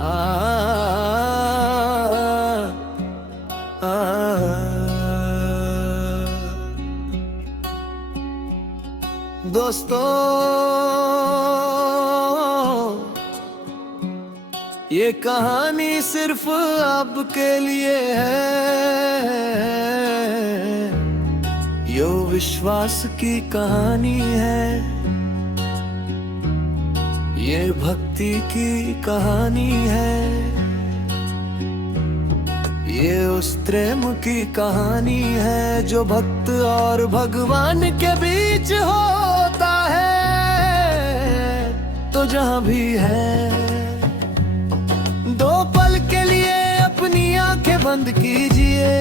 आ, आ, दोस्तों ये कहानी सिर्फ आपके लिए है। यो विश्वास की कहानी है, ये भक्ति की कहानी है, ये उस प्रेम की कहानी है जो भक्त और भगवान के बीच होता है। तो जहाँ भी है, दो पल के लिए अपनी आंखें बंद कीजिए,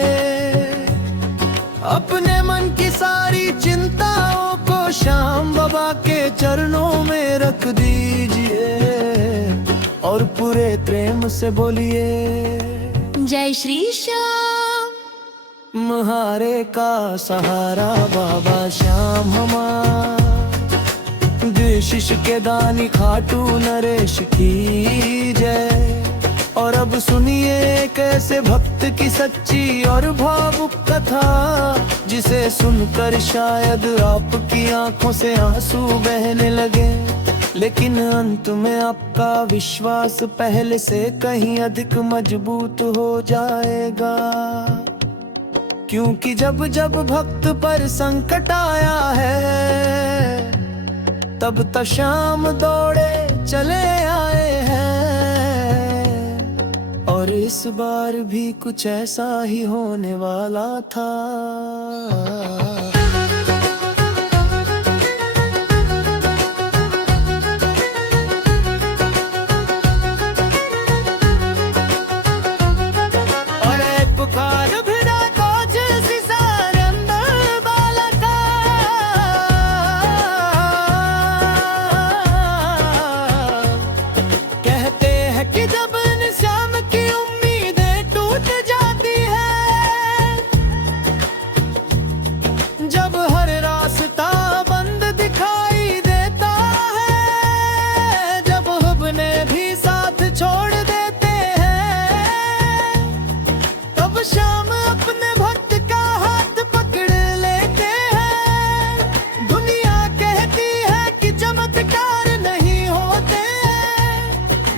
अपने मन की सारी चिंताओं को श्याम बाबा के चरणों में रख दीजिए और पूरे प्रेम से बोलिए, जय श्री श्याम। म्हारे का सहारा बाबा श्याम हमारा, देशिश के दानी खाटू नरेश की जय। और अब सुनिए कैसे भक्त की सच्ची और भावुक कथा, जिसे सुनकर शायद आपकी आंखों से आंसू बहने लगे, लेकिन अंत में आपका विश्वास पहले से कहीं अधिक मजबूत हो जाएगा। क्योंकि जब जब भक्त पर संकट आया है, तब तो श्याम दौड़े चले आए हैं। और इस बार भी कुछ ऐसा ही होने वाला था। श्याम अपने भक्त का हाथ पकड़ लेते हैं। दुनिया कहती है कि चमत्कार नहीं होते,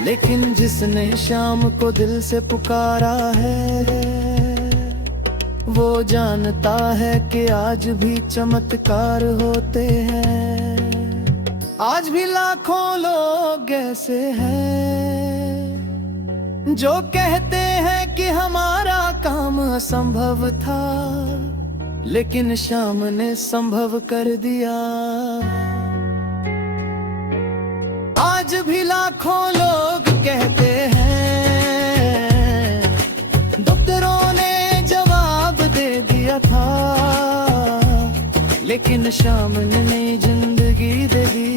लेकिन जिसने श्याम को दिल से पुकारा है, वो जानता है कि आज भी चमत्कार होते हैं। आज भी लाखों लोग ऐसे हैं जो कहते हैं कि हमारा काम असंभव था, लेकिन श्याम ने संभव कर दिया। आज भी लाखों लोग कहते हैं डॉक्टरों ने जवाब दे दिया था, लेकिन श्याम ने नई जिंदगी दे दी।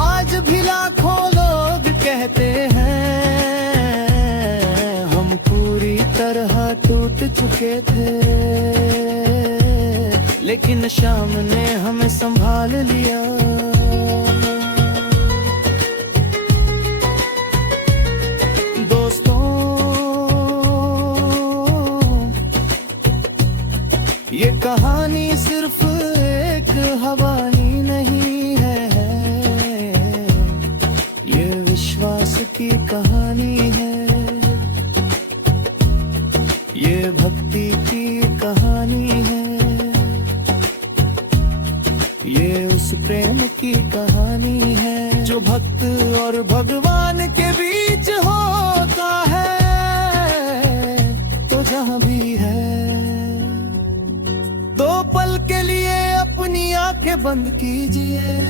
आज भी लाखों कहते हैं हम पूरी तरह टूट चुके थे, लेकिन श्याम ने हमें संभाल लिया। दोस्तों ये कहानी सिर्फ एक हवा ही नहीं है, विश्वास की कहानी है, ये भक्ति की कहानी है, ये उस प्रेम की कहानी है जो भक्त और भगवान के बीच होता है। तो जहाँ भी है, दो पल के लिए अपनी आंखें बंद कीजिए,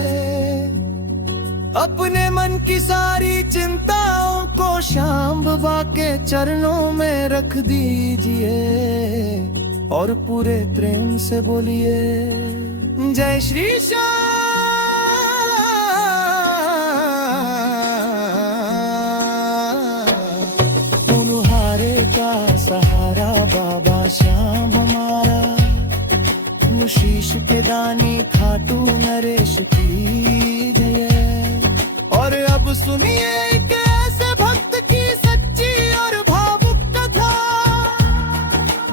अपने मन की सारी चिंताओं को श्याम बाबा के चरणों में रख दीजिए और पूरे प्रेम से बोलिए, जय श्री श्याम। तुम्हारे का सहारा बाबा श्याम हमारा, शीश पे दानी खाटू नरेश की जय। और अब अब सुनिए एक ऐसे भक्त की सच्ची और भावुक कथा,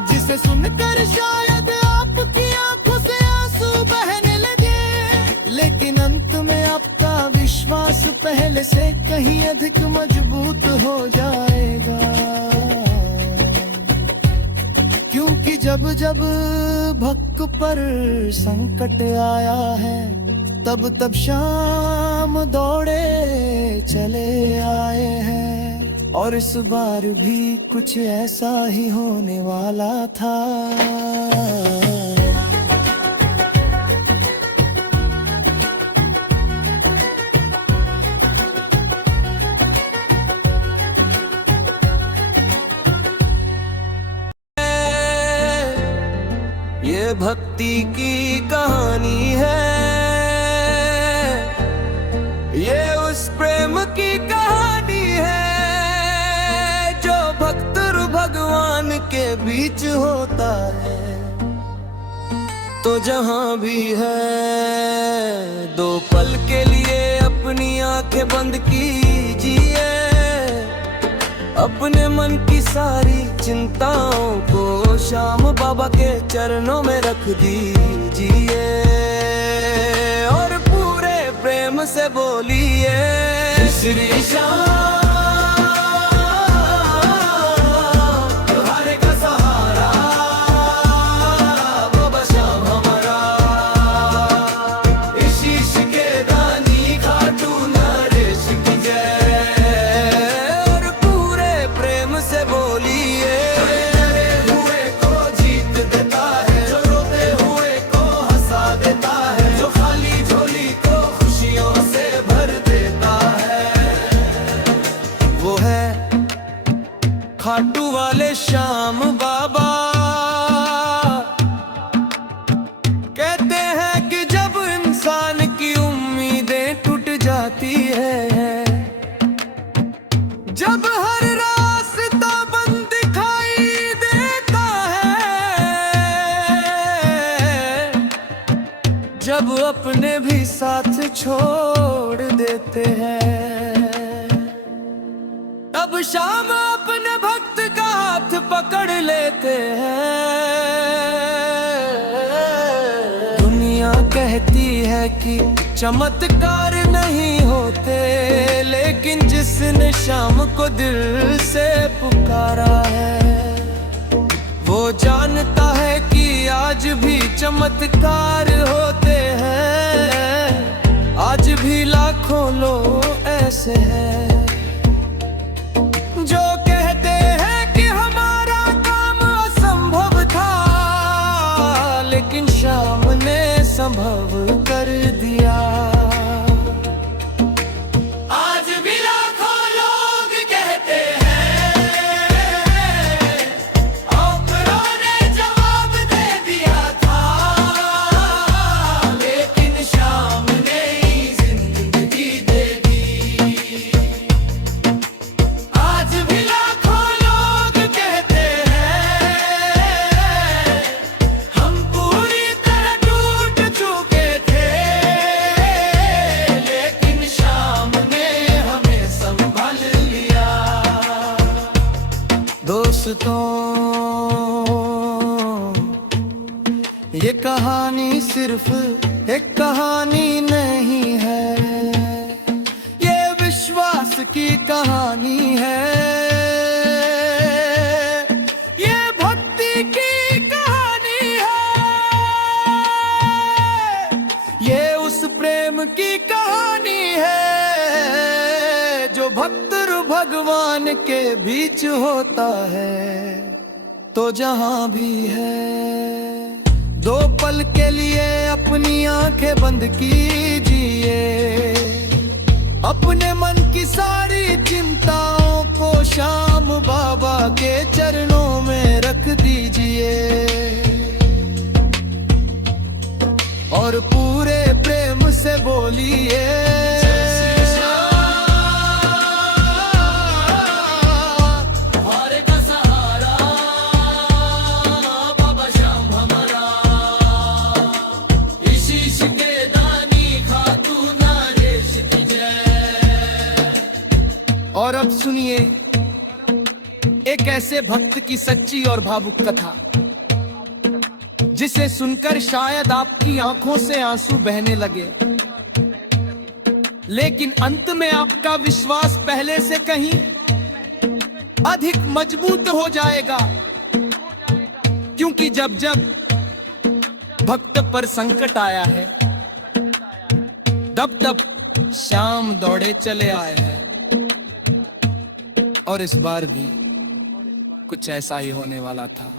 जिसे सुनकर शायद आपकी आंखों से आंसू बहने लगे, लेकिन अंत में आपका विश्वास पहले से कहीं अधिक मजबूत हो जाएगा। क्योंकि जब जब भक्त पर संकट आया है, तब तब श्याम दौड़े चले आए हैं। और इस बार भी कुछ ऐसा ही होने वाला था। ये भक्ति की कहानी है, ये उस प्रेम की कहानी है जो भक्त और भगवान के बीच होता है। तो जहां भी है, दो पल के लिए अपनी आंखें बंद कीजिए, अपने मन की सारी चिंताओं को श्याम बाबा के चरणों में रख दीजिए और पूरे प्रेम से बोलिए, श्री श्याम तुम्हारे का सहारा, बाबा श्याम हमारा, इस शीश के दानी खाटू नरेश की जय। और पूरे प्रेम से बोलिए, डरे हुए को जीत देता है, जो रोते हुए को हंसा देता है, जो खाली झोली को खुशियों से भर देता है, वो है खाटू वाले श्याम बाबा। कहते हैं कि जब इंसान की उम्मीदें टूट जाती है, जब हर रास्ता बंद दिखाई देता है, जब अपने भी साथ छोड़ देते हैं, तब श्याम अपने भक्त का हाथ पकड़ लेते हैं। दुनिया कहती है कि चमत्कार नहीं होते, लेकिन जिसने श्याम को दिल से पुकारा है, वो जानता है कि आज भी चमत्कार होते हैं। आज भी लाखों लोग ऐसे हैं जो कहते हैं कि हमारा काम असंभव था, लेकिन श्याम ने संभव कर दिया। आज भी लाखों लोग कहते हैं, औकरों ने जवाब दे दिया था, लेकिन श्याम ने ही जिंदगी दे दी। आज भी लाखों लोग कहते हैं, हम पूरी तरह टूट चुके थे, लेकिन श्याम ने हमें संभाल लिया। दोस्तों, ये कहानी सिर्फ एक कहानी नहीं है, ये विश्वास की कहानी है, ये भक्ति की कहानी है, ये उस प्रेम की कहानी है जो भक्त और भगवान के बीच होता है। तो जहां भी है, दो पल के लिए अपनी आंखें बंद कीजिए, अपने मन की सारी चिंताओं को श्याम बाबा के चरणों में रख दीजिए और पूरे प्रेम से बोलिए, और अब सुनिए एक ऐसे भक्त की सच्ची और भावुक कथा, जिसे सुनकर शायद आपकी आंखों से आंसू बहने लगे, लेकिन अंत में आपका विश्वास पहले से कहीं अधिक मजबूत हो जाएगा, क्योंकि जब जब भक्त पर संकट आया है तब तब श्याम दौड़े चले आए हैं। और इस बार भी कुछ ऐसा ही होने वाला था।